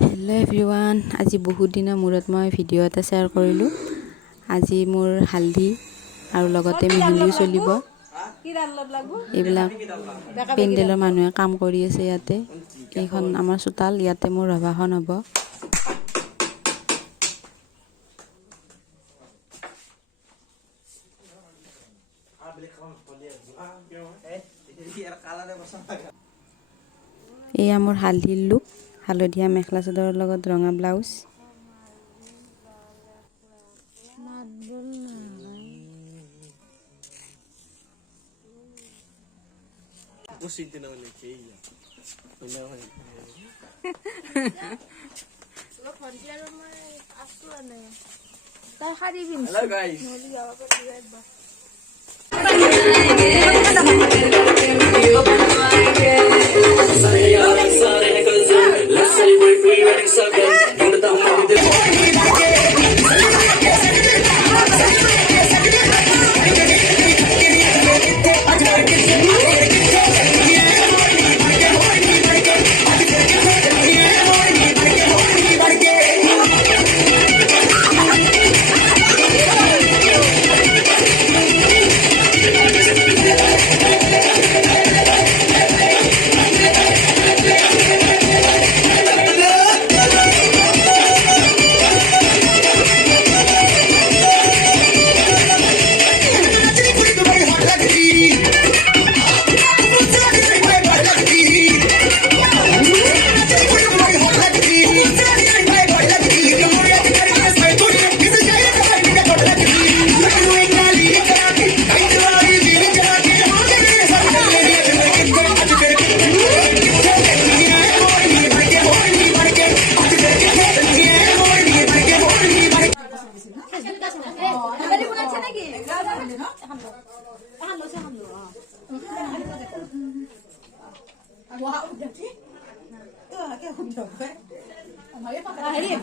Hello' everyone, আজি বহুত দিনৰ মূৰত মই ভিডিঅ' এটা শ্বেয়াৰ কৰিলোঁ। আজি মোৰ হালধি আৰু লগতে মেহেন্দিও চলিব। এইবিলাক পেণ্ডেলৰ মানুহে কাম কৰি আছে ইয়াতে। এইখন আমাৰ চোতাল, ইয়াতে মোৰ ৰভাখন হ'ব। এয়া মোৰ হালধিৰ লুক, হালধীয়া মেখেলা চাদৰৰ লগত ৰঙা ব্লাউজ।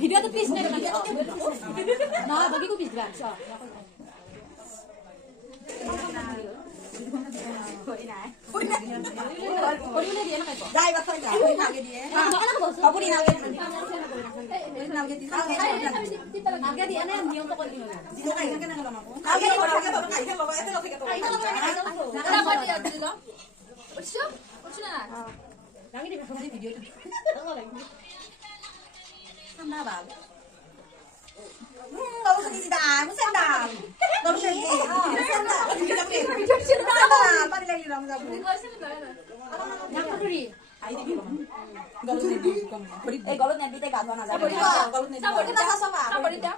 ভিডিওটো পিছ নাই না বাকি কো পিছ দিবা কই নাই কইলে দিয়ে না কই যাই কথা যা কই নাগে দিয়ে বাবুরি নাগে নাগে দিয়ে নাগে দিয়ে না নিয়ম তো কই দিও না দিও কাই না কেন লামাকো আগে আগে বাবা কাই বাবা এতে লকে তো কাই না কই দিল ওছো ওছো না নাগে দিবা সবাই ভিডিওটো না বাল nggak usah di dah, musen dah, nggak usah di, musen dah, apa lagi dalam sabu? Yang kedua, ayo di galut nanti, galut nanti teh galut nasa, galut nanti, sabu kita sama, sabu kita,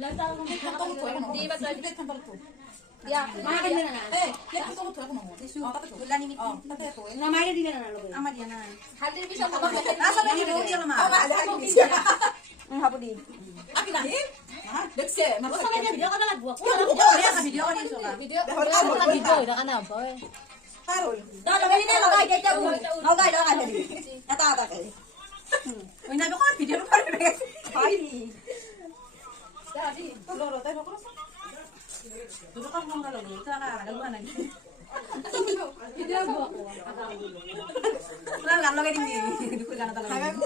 lantar kantor tu, di betul di kantor tu, ya, mana dia nana? Lihat kantor tu aku mau, isu, bulan ini, tapi aku, nama dia di mana lo? Ama dia nana, hadir bisa apa? Asal dia dia nama, ada bisa. Hapudi. Aki nahi? Dekse. Masa lagi video kana lagbo. Video kana iso ka. Video ida kana boy. Parol. Da lagay ni lagay kay tabu. Lagay da kana di. Ata ata kay. Oy na ko video ko pa. Ay. Dadi. Lolo tay ko. Tudo ka mong galo. Saka galo na. Video ko. Lang lang lagay din. Diko kana talaga.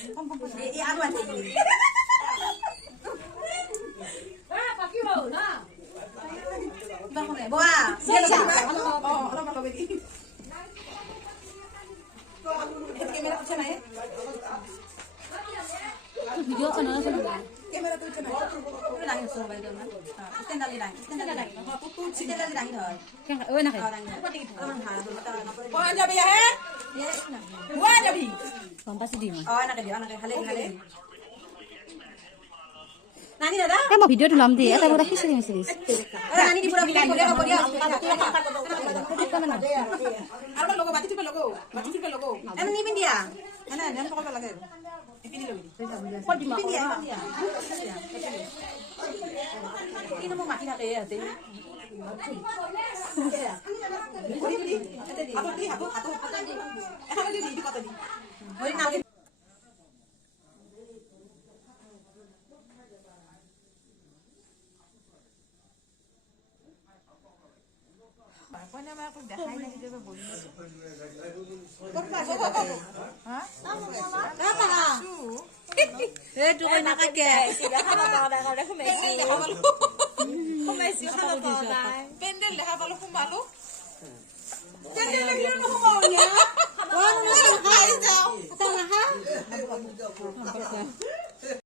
Iya aku masih ini. Pakai bau nah. Bang boleh. Bawa. Siapa? Oh, orang pakai begini. Itu kamera tu cina ya? Video kan ada sana. Kamera tu cina. Itu lagi suruh balik dia mana? Stand lagi. Stand lagi dah. Kan, oh nak. Orang hara tu mata. Oh anda biar he? Ya. Gua anda bi. Pasti di mana? Oh anak dia, hale. Nani dada? Mau video dulu am dia, tapi udah kisah ini serius. Nani di pura bilang boleh apa dia? Apa logo? Bati juga logo. Emang ni pun dia? Mana? Dia nak apa lagi? Ini logo. Ini dia. Ini mau mati nak ya? Pandal দেখা পালো সোমালো Hả?